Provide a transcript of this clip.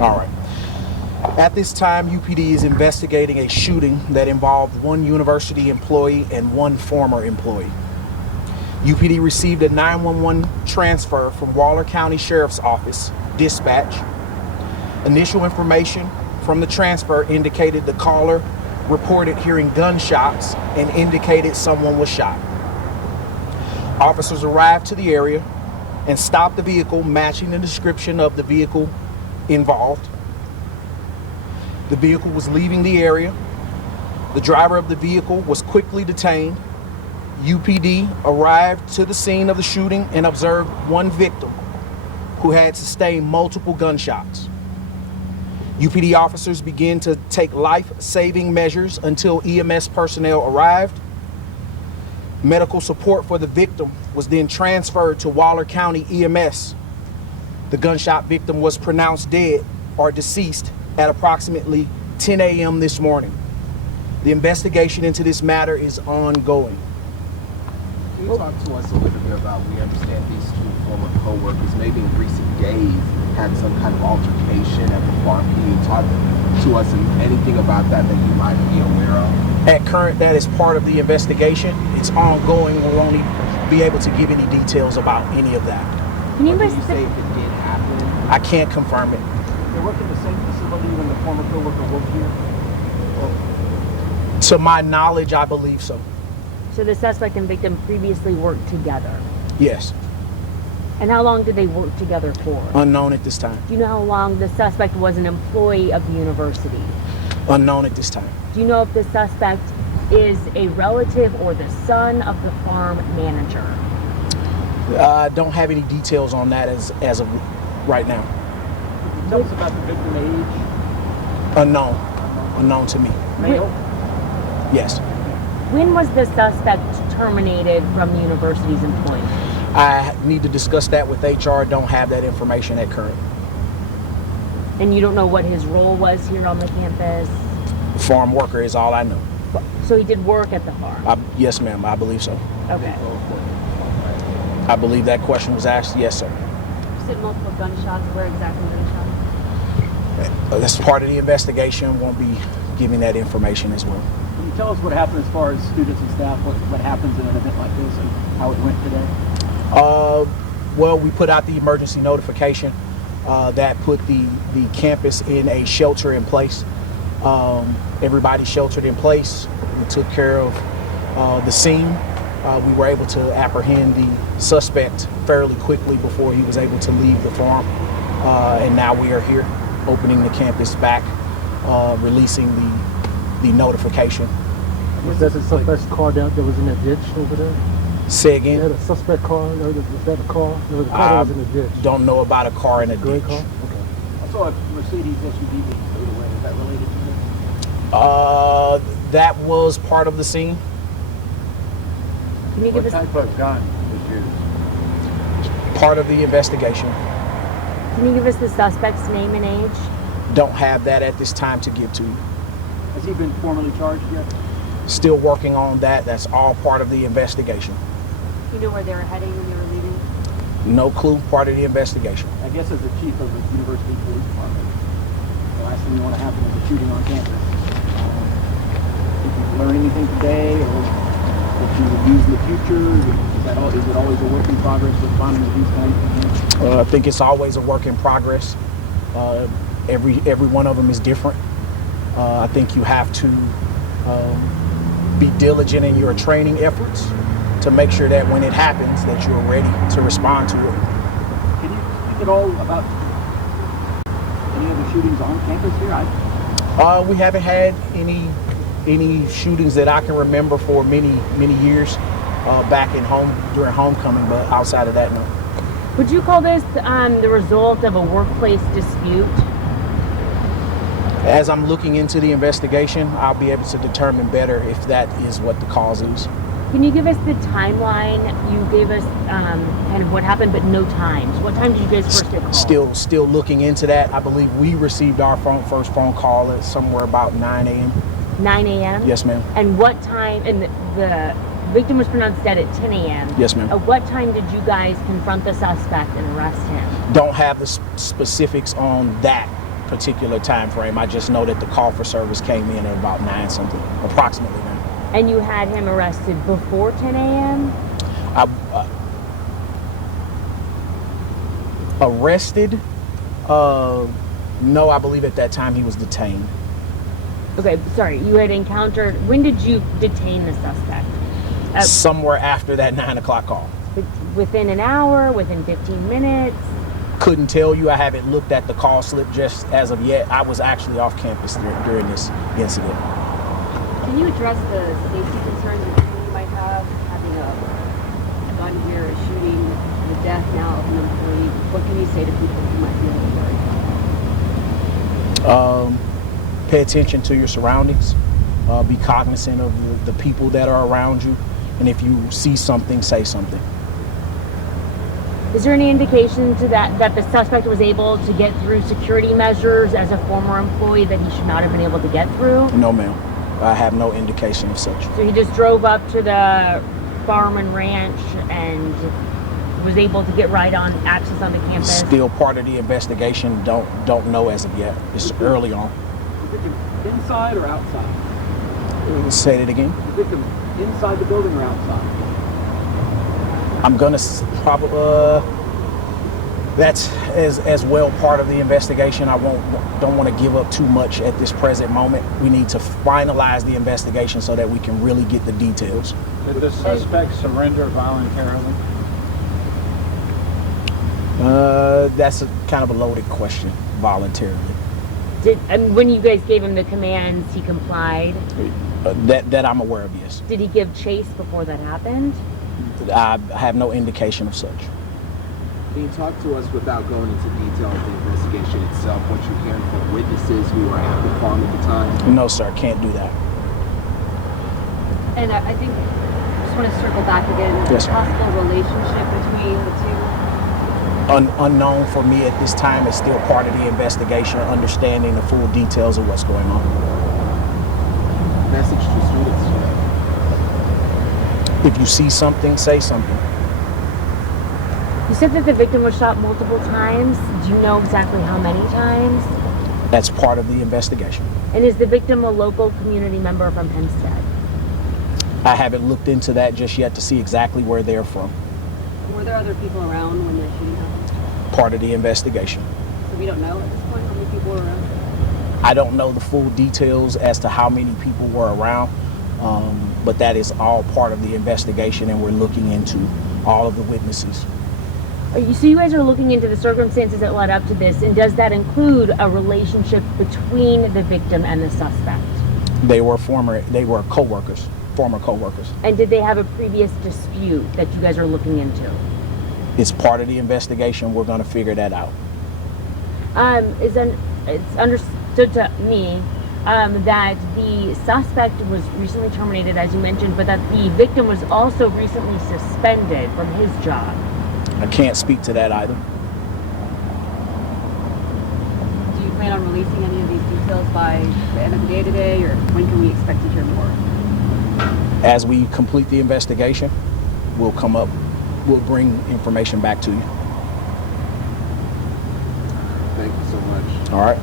All right. At this time, UPD is investigating a shooting that involved one university employee and one former employee. UPD received a 911 transfer from Waller County Sheriff's Office dispatch. Initial information from the transfer indicated the caller reported hearing gunshots and indicated someone was shot. Officers arrived to the area and stopped the vehicle matching the description of the vehicle involved. The vehicle was leaving the area. The driver of the vehicle was quickly detained. UPD arrived to the scene of the shooting and observed one victim who had sustained multiple gunshots. UPD officers began to take life-saving measures until EMS personnel arrived. Medical support for the victim was then transferred to Waller County EMS. The gunshot victim was pronounced dead or deceased at approximately 10 a.m. this morning. The investigation into this matter is ongoing. Can you talk to us a little bit about, we understand these two former co-workers maybe in recent days had some kind of altercation at the farm. Can you talk to us anything about that you might be aware of? At current, that is part of the investigation. It's ongoing. We'll only be able to give any details about any of that. Can you say if it did happen? I can't confirm it. They work in the same facility when the former co-worker worked here? To my knowledge, I believe so. So the suspect and victim previously worked together? Yes. And how long did they work together for? Unknown at this time. Do you know how long the suspect was an employee of the university? Unknown at this time. Do you know if the suspect is a relative or the son of the farm manager? I don't have any details on that as of right now. Tell us about the victim age. Unknown. Unknown to me. Male? Yes. When was the suspect terminated from the university's employment? I need to discuss that with HR. Don't have that information at current. And you don't know what his role was here on the campus? Farm worker is all I know. So he did work at the farm? Yes, ma'am. I believe so. Okay. I believe that question was asked. Yes, sir. You said multiple gunshots. Where exactly gunshots? That's part of the investigation. Won't be giving that information as well. Can you tell us what happened as far as students and staff, what happens in an event like this and how it went today? Well, we put out the emergency notification that put the campus in a shelter in place. Everybody sheltered in place. We took care of the scene. We were able to apprehend the suspect fairly quickly before he was able to leave the farm. And now we are here opening the campus back, releasing the notification. Was that the suspect's car that was in the ditch over there? Say again? You had a suspect car? Was that a car? There was a car that was in the ditch. Don't know about a car in a ditch. Car? Okay. I saw a Mercedes SUV being towed away. Is that related to this? That was part of the scene. Can you give What us type of gun was used? Part of the investigation. Can you give us the suspect's name and age? Don't have that at this time to give to you. Has he been formally charged yet? Still working on that. That's all part of the investigation. You know where they were heading when they were leaving? No clue. Part of the investigation. I guess as the chief of the university police department, the last thing you want to happen is a shooting on campus. Did you learn anything today, or that you would use in the future? Is it always a work in progress responding to these kinds of things? I think it's always a work in progress. Every one of them is different. I think you have to be diligent in your training efforts to make sure that when it happens that you're ready to respond to it. Can you speak at all about any other shootings on campus here? We haven't had any shootings that I can remember for many years back in during homecoming, but outside of that, no. Would you call this the result of a workplace dispute? As I'm looking into the investigation, I'll be able to determine better if that is what the cause is. Can you give us the timeline? You gave us kind of what happened, but no times. What time did you guys first get called? Still looking into that. I believe we received our first phone call at somewhere about 9 a.m. 9 a.m.? Yes, ma'am. And what time, and the victim was pronounced dead at 10 a.m. Yes, ma'am. At what time did you guys confront the suspect and arrest him? Don't have the specifics on that particular time frame. I just know that the call for service came in at about 9 something, approximately 9. And you had him arrested before 10 a.m.? Arrested? No, I believe at that time he was detained. Okay, sorry. You had encountered. When did you detain the suspect? Somewhere after that 9 o'clock call. Within an hour? Within 15 minutes? Couldn't tell you. I haven't looked at the call slip just as of yet. I was actually off campus during this incident. Can you address the safety concerns that you might have, having a gun here, a shooting, the death now of an employee? What can you say to people who might be a little worried? Pay attention to your surroundings. Be cognizant of the people that are around you. And if you see something, say something. Is there any indication to that the suspect was able to get through security measures as a former employee that he should not have been able to get through? No, ma'am. I have no indication of such. So he just drove up to the farm and ranch and was able to get right on access on the campus? Still part of the investigation. Don't know as of yet. It's early on. The victim inside or outside? Say it again. The victim inside the building or outside? I'm gonna probably that's as well part of the investigation. Don't want to give up too much at this present moment. We need to finalize the investigation so that we can really get the details. Did the suspect surrender voluntarily? That's kind of a loaded question. Voluntarily. And when you guys gave him the commands, he complied? That I'm aware of, yes. Did he give chase before that happened? I have no indication of such. Can you talk to us without going into detail of the investigation itself, what you're hearing from witnesses who were at the farm at the time? No, sir, can't do that. And I think I just want to circle back again. Yes, sir. Possible relationship between the two. Unknown for me at this time. Is still part of the investigation, understanding the full details of what's going on. Message to students. If you see something, say something. You said that the victim was shot multiple times. Do you know exactly how many times? That's part of the investigation. And is the victim a local community member from Hempstead? I haven't looked into that just yet to see exactly where they're from. Were there other people around when the shooting happened? Part of the investigation. So we don't know at this point how many people were around? I don't know the full details as to how many people were around, but that is all part of the investigation, and we're looking into all of the witnesses. So you guys are looking into the circumstances that led up to this, and does that include a relationship between the victim and the suspect? They were co-workers, former co-workers. And did they have a previous dispute that you guys are looking into? It's part of the investigation. We're going to figure that out. It's understood to me that the suspect was recently terminated, as you mentioned, but that the victim was also recently suspended from his job. I can't speak to that either. Do you plan on releasing any of these details by the end of the day today, or when can we expect to hear more? As we complete the investigation, we'll bring information back to you. Thank you so much. All right.